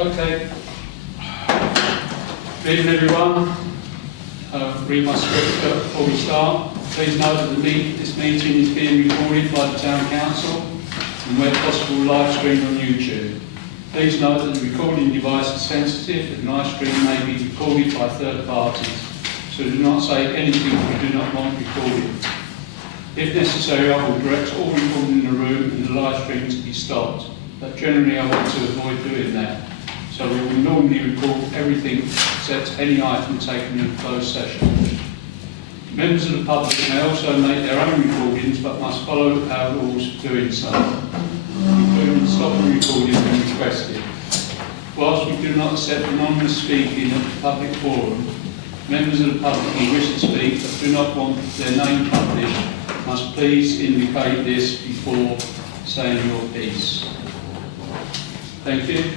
Okay. Good evening, everyone. Read my script before we start. Please note that this meeting is being recorded by the Town Council and where possible live streamed on YouTube. Please note that the recording device is sensitive and live stream may be recorded by third parties, so do not say anything you do not want recorded. If necessary, I will direct all recording in the room and the live stream to be stopped, but generally I want to avoid doing that. So we will normally record everything except any item taken in a closed session. Members of the public may also make their own recordings but must follow our rules for doing so, including stopping recording when requested. Whilst we do not accept anonymous speaking at the public forum, members of the public who wish to speak but do not want their name published must please indicate this before saying your piece. Thank you.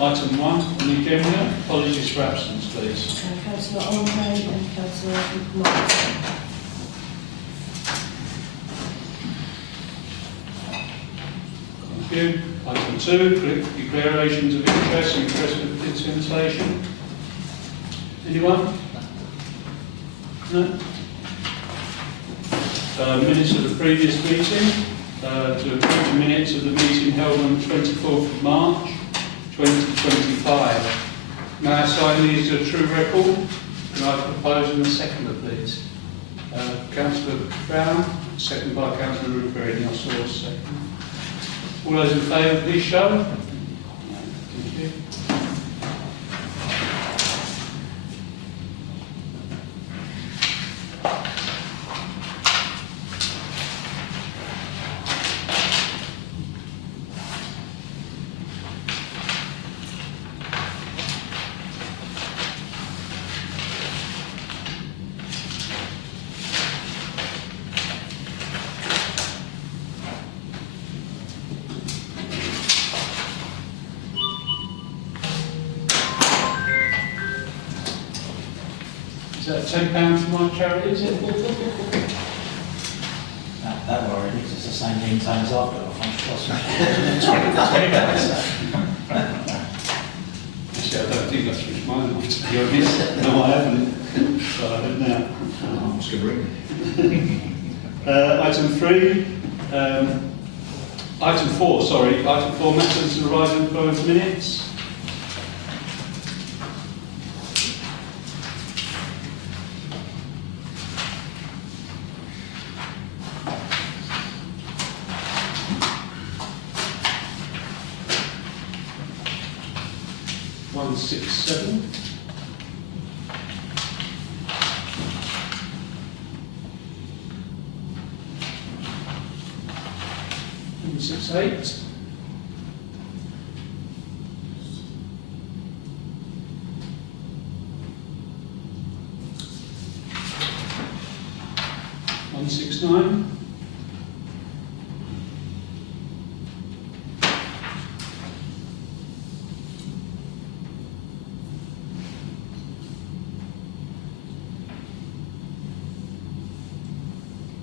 Item 1 on the agenda, apologies for absence, please. Councillor Andre and Councillor Martin. Thank you. Item 2, declarations of interest and request of dispensation. Anyone? No? Minutes of the previous meeting. To approve the minutes of the meeting held on the 24th of March 2025. May I sign these as a true record? Can I propose in a seconder, please? Councillor Brown, second by Councillor Rupert. I saw a second. All those in favour, please show. Thank you. Is that £10 for my charity, is it? That worried me, because it's the same name as I've got. Actually, I don't think that's which mine was, to be honest. No, I haven't. So I don't know. Oh, it's good ring. Item 3. Item 4, sorry. Item 4, matters to rise and proposed minutes. One, 6, 7. One, 6, 8. One, 6, 9.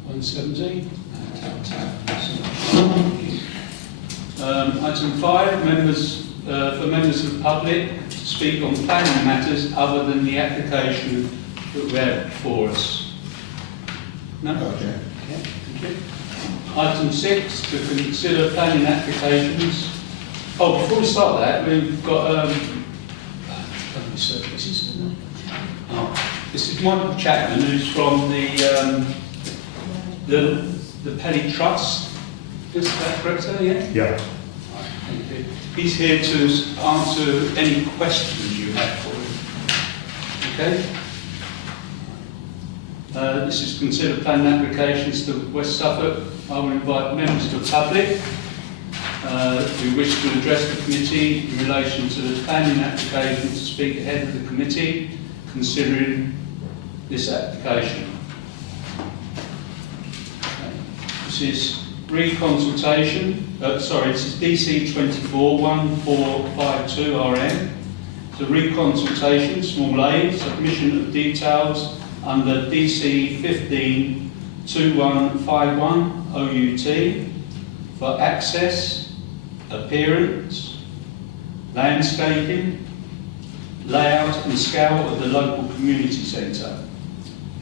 117. Item 5, for members of the public to speak on planning matters other than the application that we have before us. No? Okay. Okay, thank you. Item 6, to consider planning applications. Oh, before we start that, we've got this is Michael Chapman, who's from the Penny Trust. Is that correct, sir? Yeah? Yeah. Thank you. He's here to answer any questions you have for him. Okay? This is consider planning applications to West Suffolk. I will invite members of the public who wish to address the committee in relation to the planning application to speak ahead of the committee considering this application. This is reconsultation, this is DC 241452 RM. It's a reconsultation, small a, submission of details under DC 152151 OUT for access, appearance, landscaping, layout and scale of the local community centre.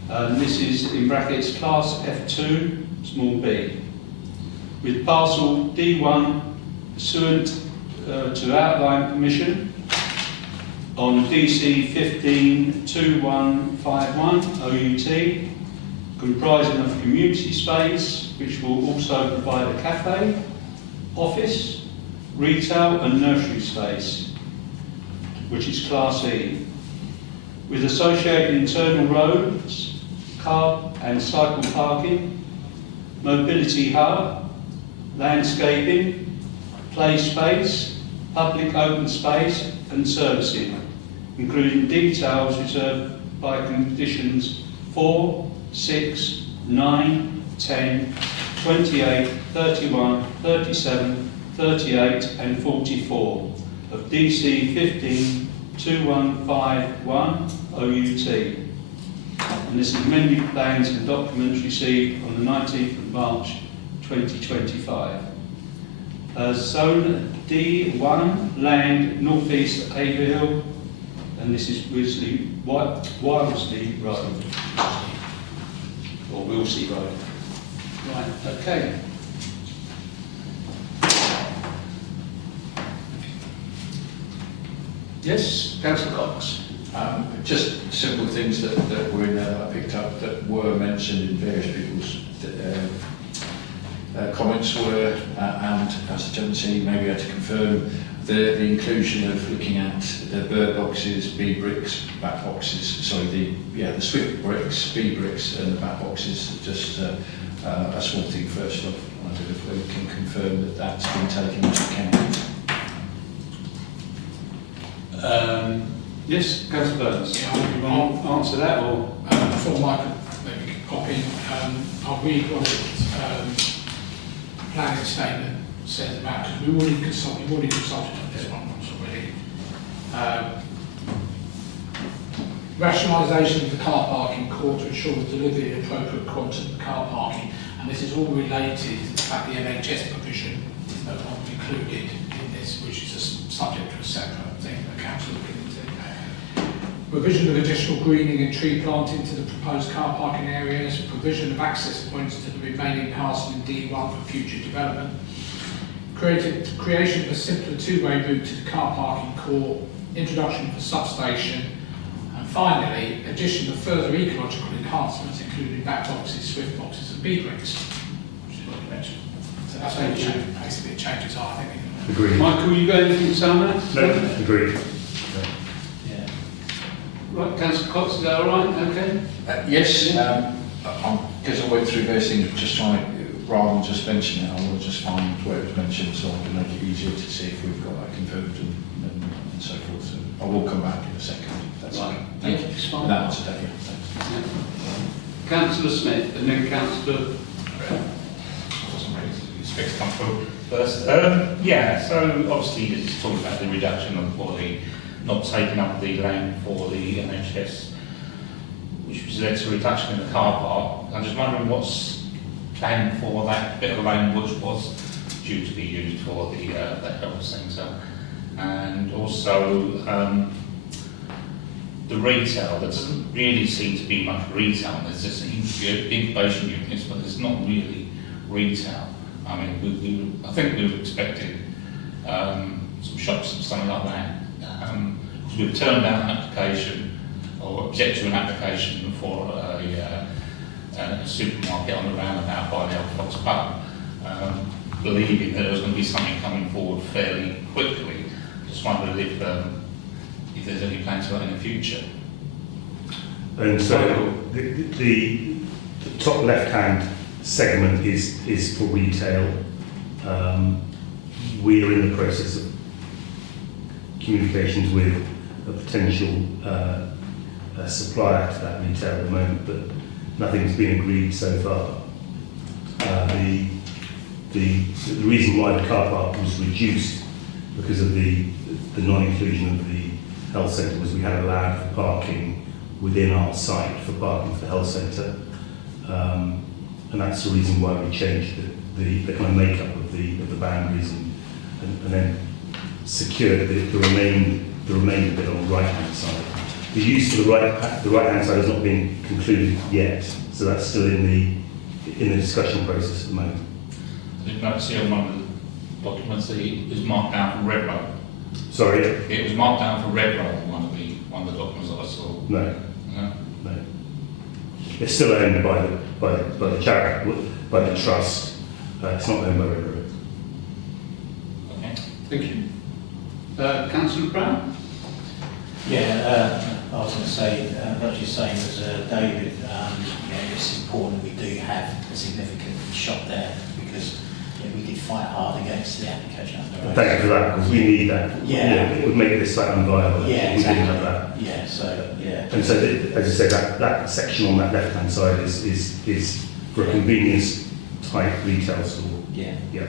This is in brackets class F2, small b. With parcel D1 pursuant to outline permission on DC 152151 OUT, comprising of community space, which will also provide a cafe, office, retail and nursery space, which is Class E, with associated internal roads, car and cycle parking, mobility hub, landscaping, play space, public open space and servicing, including details reserved by conditions 4, 6, 9, 10, 28, 31, 37, 38 and 44 of DC 152151 OUT. And this is amended plans and documents received on the 19th of March 2025. Zone D1, land northeast Haverhill, and this is Wilsley Road, or Wilsey Road. Right, okay. Yes, Councillor Cox. Just simple things that were in there that I picked up that were mentioned in various people's comments were, and as the gentleman maybe had to confirm, the inclusion of looking at the bird boxes, B bricks, back boxes, sorry, the Swift bricks, B bricks and the back boxes, just a small thing first off. I wonder if we can confirm that that's been taken into account. Yes, Councillor Burns. Yeah, I'll answer that, or before Mike maybe pop in, I'll read what the planning statement says about, because we've already consulted on this one once already. Rationalisation of the car parking court to ensure the delivery of appropriate quantum of car parking, and this is all related to the fact the NHS provision is no longer included in this, which is subject to a separate thing that the council will look into. Provision of additional greening and tree planting to the proposed car parking areas, provision of access points to the remaining parcel in D1 for future development, creation of a simpler two-way route to the car parking court, introduction of a substation, and finally, addition of further ecological enhancements, including back boxes, Swift boxes and B bricks, which is what you mentioned. So that's where basically the changes are, I think. Agreed. Michael, you got anything to say on that? No, agreed. Right, Councillor Cox, is that all right? Okay. Yes, because I went through those things, just trying, rather than just mention it, I want to just find where it was mentioned so I can make it easier to see if we've got that confirmed and so forth. So I will come back in a second. If that's Right. okay. Thank you. It's fine. That's today. Yeah. Councillor Smith, and then Councillor. I wasn't ready to expect to come through first. So obviously it's talking about the reduction of not taking up the land for the NHS, which has led to a reduction in the car park. I'm just wondering what's planned for that bit of land which was due to be used for the health centre, and also the retail. There doesn't really seem to be much retail. There's just incubation units, but there's not really retail. I mean, I think we were expecting some shops and something like that. Because we've turned down an application, or object to an application for a supermarket on the roundabout by the Old Fox Pub, believing that there was going to be something coming forward fairly quickly. Just wondered if there's any plans for that in the future. And so the top left-hand segment is for retail. We are in the process of communications with a potential supplier to that retail at the moment, but nothing's been agreed so far. The reason why the car park was reduced because of the non-inclusion of the health centre was we had allowed for parking within our site for parking for the health centre, and that's the reason why we changed the kind of makeup of the boundaries and then secured the remainder bit on the right-hand side. The use of the right-hand side has not been concluded yet, so that's still in the discussion process at the moment. I did not see on one of the documents that it was marked down for red road. Sorry? It was marked down for red road on one of the documents that I saw. No. No? No. It's still owned by the charity, by the trust. It's not owned by Red Road. Okay. Thank you. Councillor Brown? Yeah, I was going to say, what you're saying was, David, it's important we do have a significant shop there because we did fight hard against the application under Thank you for that, because we need that. Yeah. It would make this site unviable. Yeah, We exactly. didn't have that. Yeah, so, yeah. And so, as I said, that section on that left-hand side is for a convenience type retail store. Yeah. Yeah.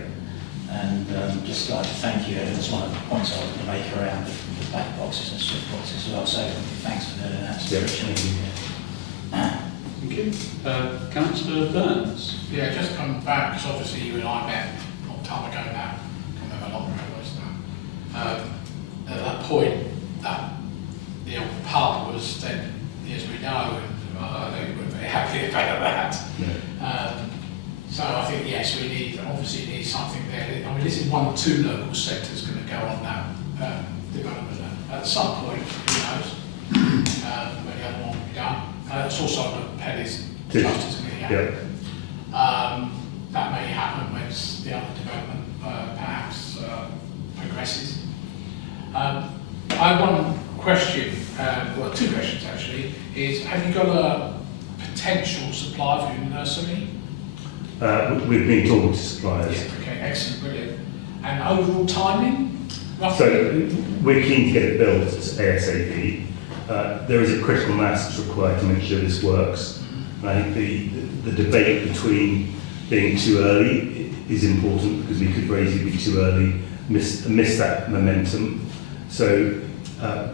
And just like to thank you, that's one of the points I was going to make around the back boxes and strip boxes as well, so thanks for doing that. Yeah. Thank you. Councillor Burns? Yeah, just come back, because obviously you and I met a long time ago now, can't remember how long ago it was now. At that point, that the old pub was then, as we know, and I think we're very happy about that. Yeah. So I think, yes, we obviously need something there. I mean, this is one or two local sectors going to go on that development at some point, who knows, when the other one will be done. It's also the Pelly's trust, isn't it? Yeah. That may happen when the other development perhaps progresses. I have one question, well, two questions actually, is have you got a potential supplier for your nursery? We've been talking to suppliers. Yeah, okay, excellent, brilliant. And overall timing, roughly? So we're keen to get it built ASAP. There is a critical mass that's required to make sure this works. And I think the debate between being too early is important because we could very easily be too early, miss that momentum. So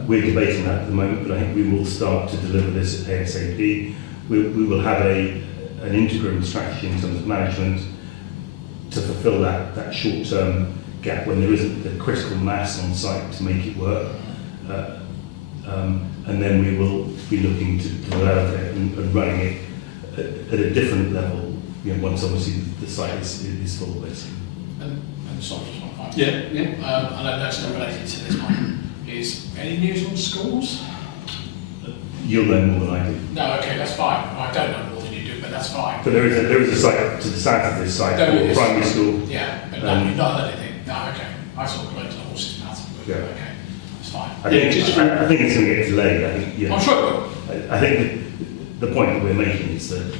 we're debating that at the moment, but I think we will start to deliver this at ASAP. We will have an interim strategy in terms of management to fulfil that short-term gap when there isn't the critical mass on site to make it work. And then we will be looking to develop it and running it at a different level, once obviously the site is full, basically. And sorry, just one final. Yeah. I know that's not related to this one. Is any news on schools? You'll know more than I do. No, okay, that's fine. I don't know more than you do, but that's fine. But there is a site to the south of this site There for is. primary school. Yeah, but no, you've not heard anything. No, okay. I saw it to the horse's mouth. But Yeah. okay, that's fine. I think it's going to get delayed. I think, I'm sure it will. I think the point that we're making is that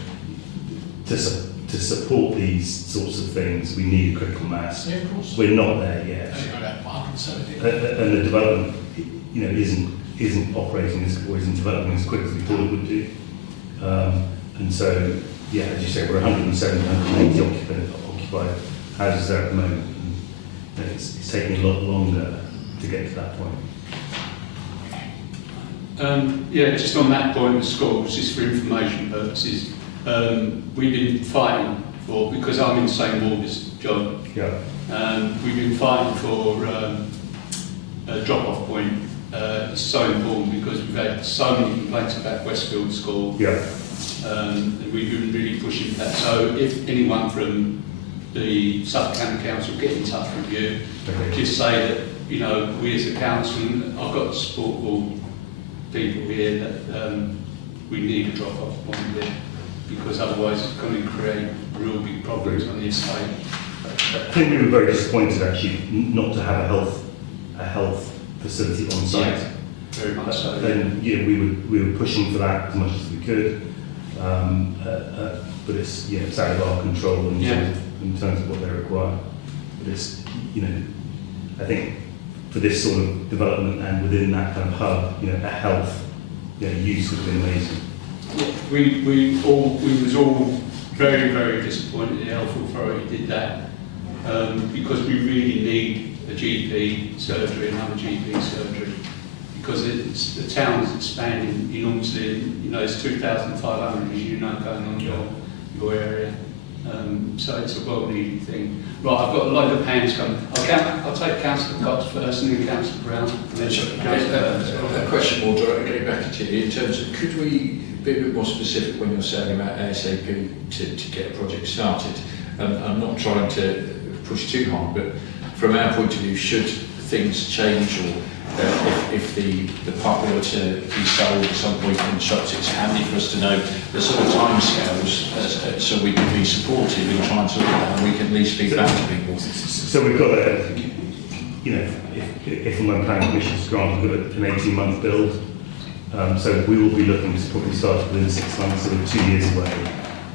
to support these sorts of things, we need a critical mass. Yeah, of course. We're not there yet. There you go, that 170. And the development, isn't operating or isn't developing as quick as we thought it would do. And so, yeah, as you say, we're 170, 180 occupied houses there at the moment. And it's taking a lot longer to get to that point. Yeah, just on that point of schools, just for information purposes, we've been fighting for, because I'm in the same ward as John, Yeah. we've been fighting for a drop-off point. It's so important because we've had so many complaints about Westfield School, Yeah. and we've been really pushing that. So if anyone from the Suffolk County Council get in touch with you, Okay. just say that, we as a council, and I've got support of all people here, that we need a drop-off point there, because otherwise it's going to create real big problems on the estate. I think we were very disappointed actually not to have a health facility on site. Yeah, very much so. Then we were pushing for that as much as we could, but it's out of our control in terms of what they require. But it's I think for this sort of development and within that kind of hub, a health use would have been amazing. We was all very, very disappointed the Health Authority did that, because we really need a GP surgery, another GP surgery, because the town is expanding enormously. There's 2,500, as going on in your area. So it's a well-needed thing. Right, I've got a load of hands coming. I'll take Councillor Cox first and then Councillor Brown. And then A question more directly getting back to you in terms of, could we be a bit more specific when you're saying about ASAP to get a project started? I'm not trying to push too hard, but from our point of view, should things change, or if the park were to be sold at some point in shops, it's handy for us to know the sort of timescales so we can be supportive in trying to look at that, and we can at least feed back to people. So we've got a, if and when planning permission is granted, we've got an 18-month build. So we will be looking to probably start within 6 months, so we're 2 years away,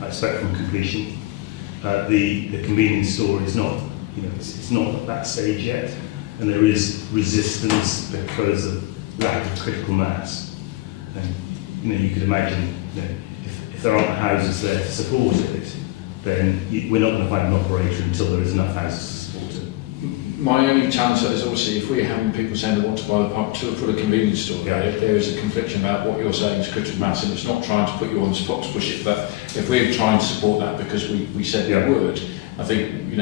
I expect, from completion. The convenience store is not, it's not at that stage yet, and there is resistance because of lack of critical mass. And you could imagine, if there aren't houses there to support it, then we're not going to find an operator until there is enough houses to support it. My only challenge is obviously if we're having people saying they want to buy the park to put a convenience store, there is a confliction about what you're saying is critical mass, and it's not trying to put you on the spot to push it, but if we're trying to support that because we said we would, I think we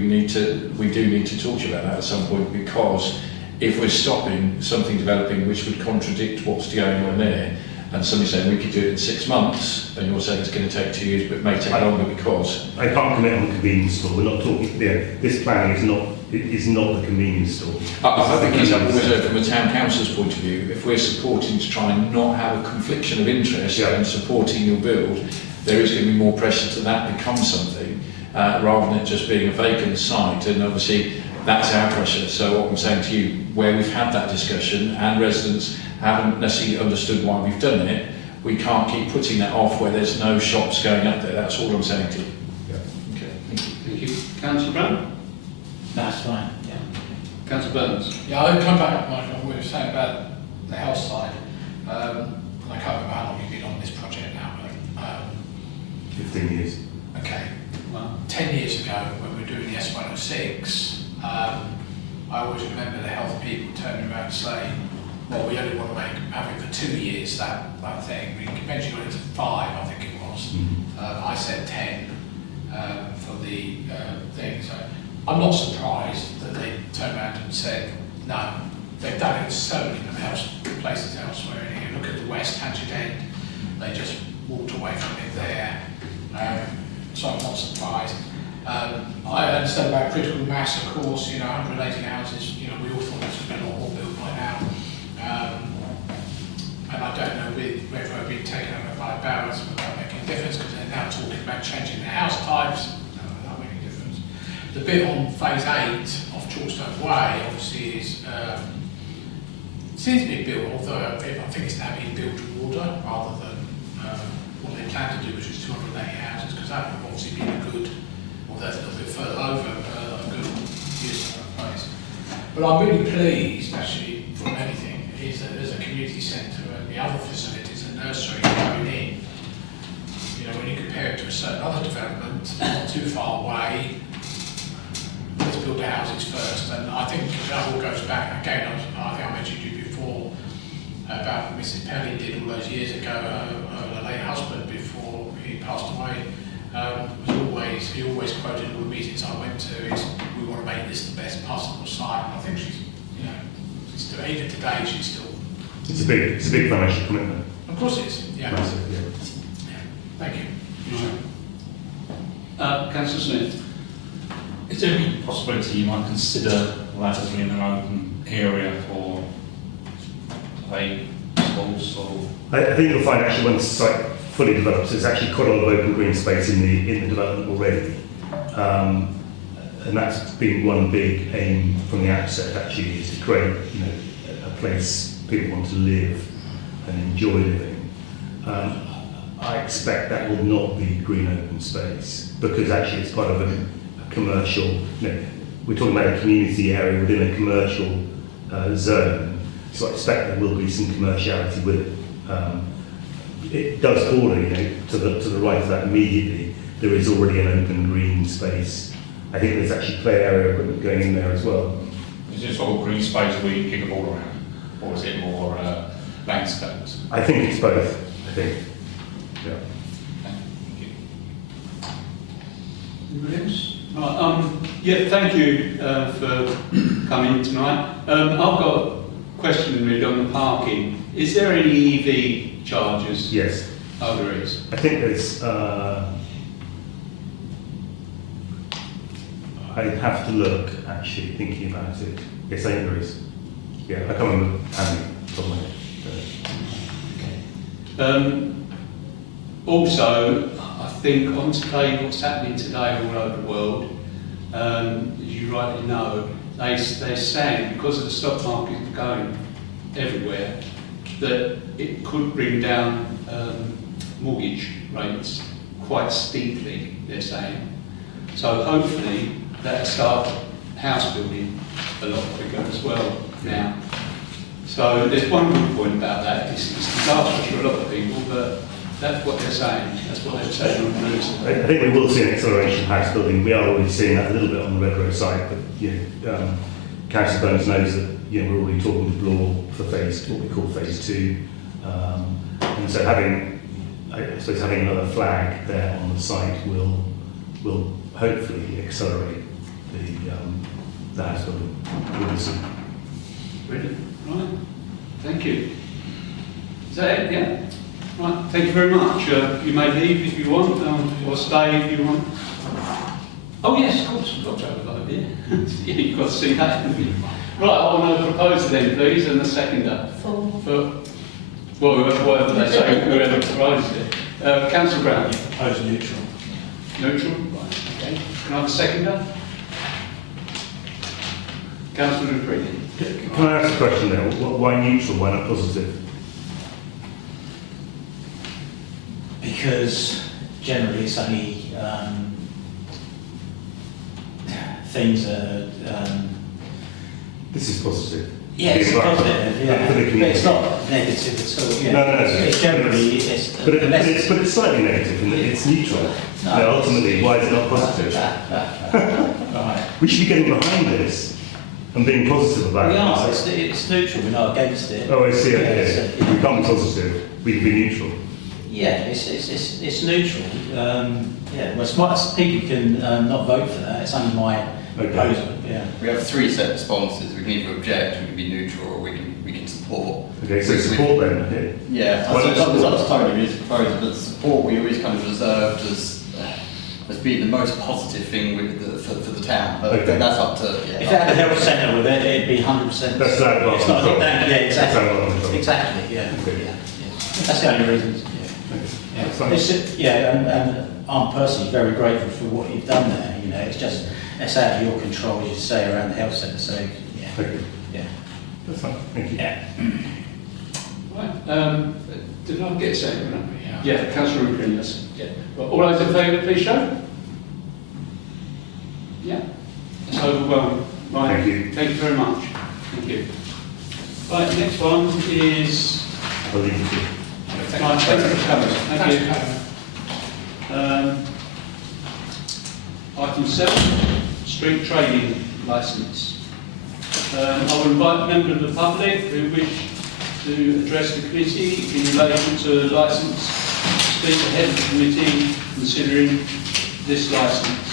do need to talk to you about that at some point, because if we're stopping something developing which would contradict what's going on there, and somebody saying we could do it in 6 months, and you're saying it's going to take 2 years, but it may take longer because... I can't commit on the convenience store. We're not talking... this planning is not the convenience store. I think it's from a town council's point of view, if we're supporting to try and not have a confliction of interest and supporting your build, there is going to be more pressure to that become something, rather than it just being a vacant site, and obviously that's our pressure. So what I'm saying to you, where we've had that discussion and residents haven't necessarily understood why we've done it, we can't keep putting that off where there's no shops going up there. That's all I'm saying to you. Okay, thank you. Thank you. Councillor Brown? That's fine, yeah. Councillor Burns? Yeah, I'll come back up, Michael, what we were saying about the health side. I can't remember how long you've been on this project now, but... 15 years. Okay. Wow. 10 years ago, when we were doing the S106, I always remember the health people turning around and saying, well, we only want to have it for 2 years, that thing. We eventually got it to 5, I think it was. I said 10 for the thing. So I'm not surprised that they turned around and said, no. They've done it so many places elsewhere. And you look at the West Hatchet End, they just walked away from it there. So I'm not surprised. I understand about critical mass, of course, 180 houses, we all thought this would be a lot more built by now. And I don't know whether I've been taken over by Barrows without making a difference, because they're now talking about changing their house types. No, without making a difference. The bit on phase 8 of Chalkstone Way, obviously, seems to be built, although I think it's now being built to order rather than what they plan to do, which is 280 houses, because that would obviously be a good, or that's a little bit further over, a good use of that place. But I'm really pleased, actually, from anything, is that there's a community centre and the other facilities, a nursery going in. When you compare it to a certain other development, not too far away, let's build the houses first. And I think that all goes back, again, I think I mentioned you before, about Mrs. Pelly did all those years ago, her late husband, before he passed away, he always quoted all the meetings I went to, is we want to make this the best possible site. And I think she's still, even today, she's still... It's a big financial commitment. Of course it is, yeah. Massive, yeah. Thank you. Councillor Smith? Is there any possibility you might consider Lattersley in an open area for, say, schools or... I think you'll find actually once the site fully develops, there's actually quite a lot of open green space in the development already. And that's been one big aim from the outset, actually, is to create a place people want to live and enjoy living. I expect that will not be green open space, because actually it's part of a commercial, we're talking about a community area within a commercial zone, so I expect there will be some commerciality with it. It does border, to the right of that immediately, there is already an open green space. I think there's actually play area equipment going in there as well. Is it sort of green space where you kick a ball around, or is it more landscaped? I think it's both, I think. Yeah. Thank you. Anybody else? Right, yeah, thank you for coming tonight. I've got a question really on the parking. Is there any EV charges? Yes. Oh, there is. I think there's, I'd have to look, actually, thinking about it. Yes, I think there is. Yeah, I can't remember how many from my head. Also, I think on today, what's happening today all over the world, as you rightly know, they're saying, because of the stock market going everywhere, that it could bring down mortgage rates quite steeply, they're saying. So hopefully that'll start house building a lot quicker as well now. So there's one good point about that. It's disastrous for a lot of people, but that's what they're saying. That's what they're saying on the news. I think we will see an acceleration of house building. We are already seeing that a little bit on the Redrow side, but Councillor Burns knows that we're already talking to Law for what we call phase 2. And so having another flag there on the site will hopefully accelerate the house building really soon. Brilliant. Right. Thank you. Is that it? Yeah? Right. Thank you very much. You may leave if you want, or stay if you want. Oh yes, of course, we've got to have a look here. Yeah, you've got to see that. Right, I want to propose then, please, and the seconder. Well, whatever they say, whoever proposes it. Councillor Brown. Propose neutral. Neutral? Right, okay. Can I have a seconder? Councillor Dupree. Can I ask a question there? Why neutral? Why not positive? Because generally it's only things are... This is positive. Yeah, it's positive, yeah. But it's not negative at all. Yeah. No. It's generally... But it's slightly negative, and it's neutral. No. Ultimately, why is it not positive? Right. We should be getting behind this and being positive about it. We are. It's neutral. We're not against it. Oh, I see. Yeah, If we become positive, we can be neutral. Yeah, it's neutral. Yeah, well, smart people can not vote for that. It's only my proposal. Yeah. We have 3 set responses. We can either object, we can be neutral, or we can support. Okay, so support then. Okay. Yeah, that's totally his proposal. But support we always kind of reserved as being the most positive thing for the town. But okay. That's up to. Yeah, if they had a health centre with it, it'd be 100%. That's that. It's not hit down. Yeah, exactly. Exactly. Yeah. Okay. Yeah. That's the only reason. And I'm personally very grateful for what you've done there. It's out of your control, as you say, around the health centre. So yeah. Thank you. Yeah. That's fine. Thank you. Yeah. Right. Did I get a second? Yeah. Councillor Green, yes. Yeah. Right. All those in favour, please show. Yeah. It's overwhelming. Right. Thank you. Thank you very much. Thank you. Right. Next one is. I'll leave you to. Right, thank you for coming. Thank you. Item 7, street trading licence. I will invite members of the public who wish to address the committee in relation to the licence to speak ahead of the committee considering this licence.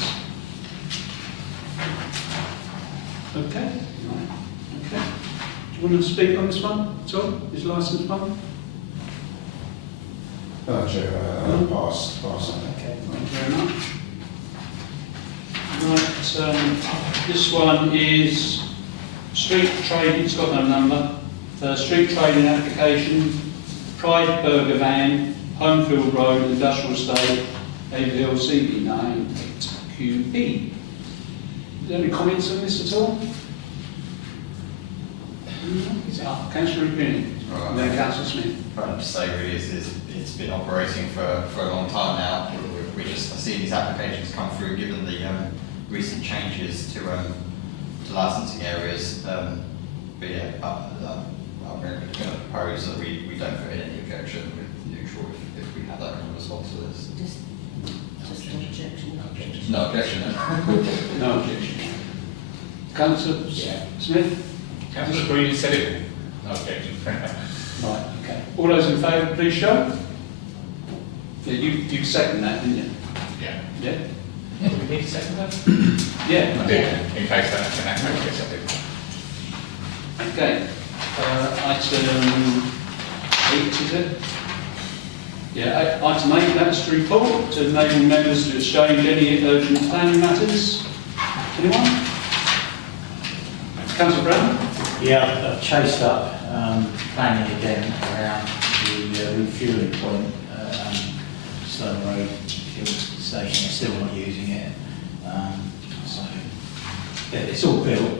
Okay. Right. Okay. Do you want to speak on this one at all? This licence one? No, Chair, pass on. Okay, thank you very much. Right, this one is street trading, it's got no number. Street trading application, Pride Burger Van, Homefield Road, Industrial Estate, Haverhill, CB9, 8QE. Is there any comments on this at all? Is it up? Councillor Rupini, and then Councillor Smith. What to say really is it's been operating for a long time now. We're just seeing these applications come through given the recent changes to licensing areas. But yeah, I'm going to propose that we don't put in any objection with neutral if we have that kind of response to this. Just an objection. No objection. No objection. Councillor Smith? Councillor Green said it. No objection. Right, okay. All those in favour, please show. Yeah, you second that, didn't you? Yeah. Yeah? need a seconder? Yeah. I did, in case that gets up. Okay. Item 8, is it? Yeah, item 8, that's to report to enable members to exchange any urgent planning matters. Anyone? Councillor Brown? Yeah, I've chased up planning again around the refuelling point, Stone Road fuel station. They're still not using it. So yeah, it's all built.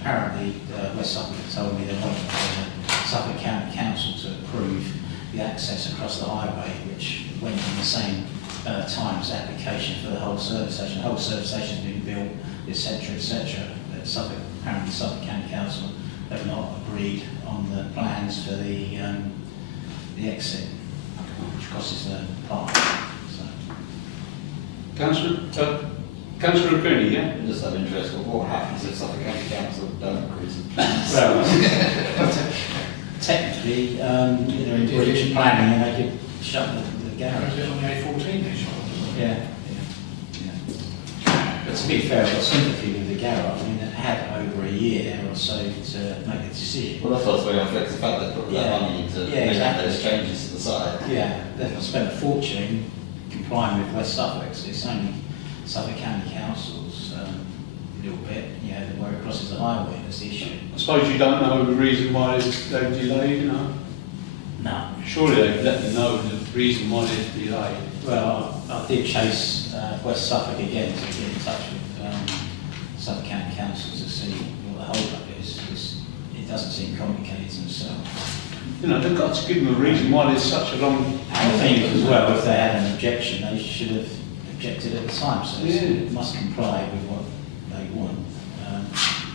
Apparently, West Suffolk told me they're waiting for the Suffolk County Council to approve the access across the highway, which went in the same time as the application for the whole service station. The whole service station's been built, etc., etc. But apparently Suffolk County Council have not agreed on the plans for the exit, which crosses the park. So. Councillor Cooney, yeah? Just out of interest, what happens if Suffolk County Council don't agree to the plans? Well, technically, they're in breach of planning and they could shut the garage. Is it on the A14 they shot? Yeah. But to be fair, I've got sympathy with the garage. I mean, they've had over a year or so to make a decision. Well, that's what's very unfair, the fact they've put that money into making exactly. those changes to the site. Yeah, they've spent a fortune complying with West Suffolk. So it's only Suffolk County Council's a little bit, where it crosses the highway, that's the issue. I suppose you don't know the reason why they've delayed, you know? No. Surely they've let them know the reason why they've delayed. Well, I did chase West Suffolk again to get in touch with Suffolk County Council to see what the hold-up is, because it doesn't seem complicated to themselves. You know, they've got to give them a reason why there's such a long... I think as well, if they had an objection, they should have objected at the time, so it must comply with what they want,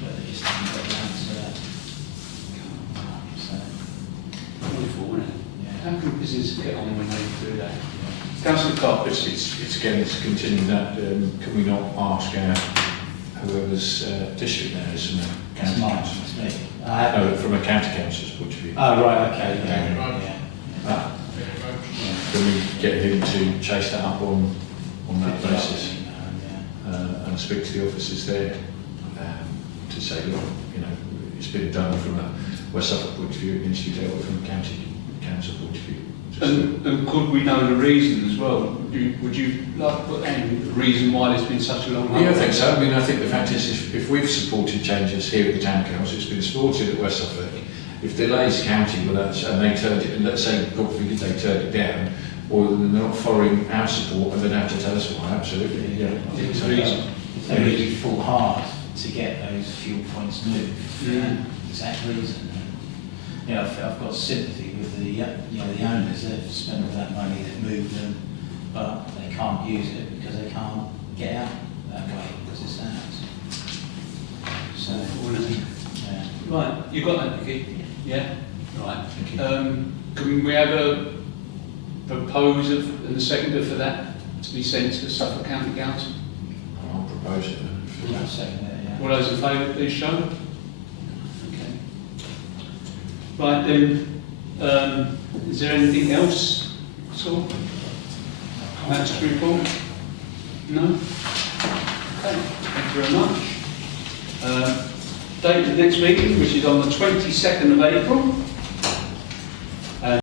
but they just haven't got around to that. So, Wonderful, isn't it? yeah. How can business get on when they do that? Councillor Cobb. It's again, it's continuing that, can we not ask whoever's district there is from a That's county mine, council? that's me. No, from a county council's point of view. Oh, right, okay, Yeah. yeah. Can we get him to chase that up on that basis and speak to the officers there to say, look, it's been done from a West Suffolk point of view, it needs to be dealt with from a county council point of view. And could we know the reason as well? Would you like to put any reason why there's been such a long Yeah, I think so. I mean, I think the fact is, if we've supported changes here at the Town Council, it's been supported at West Suffolk. If delays county, and they turned it, and let's say, God forbid, they turned it down, or they're not following our support, and they'd have to tell us why, absolutely. Yeah. It's a reason. If they really fought hard to get those fuel points moved, exact reason. I've got sympathy with the the owners. They've spent all that money, they've moved them, but they can't use it because they can't get out that way because it's theirs. So, yeah. Right, you got that, Nicky? Yeah? Right. Thank you. Can we have a proposer and a seconder for that to be sent to Suffolk County Council? I'll propose it. I'll second it, yeah. All those in favour, please show. Okay. Right then, is there anything else at all? That's to report? No? Okay, thank you very much. Date of the next meeting, which is on the 22nd of April.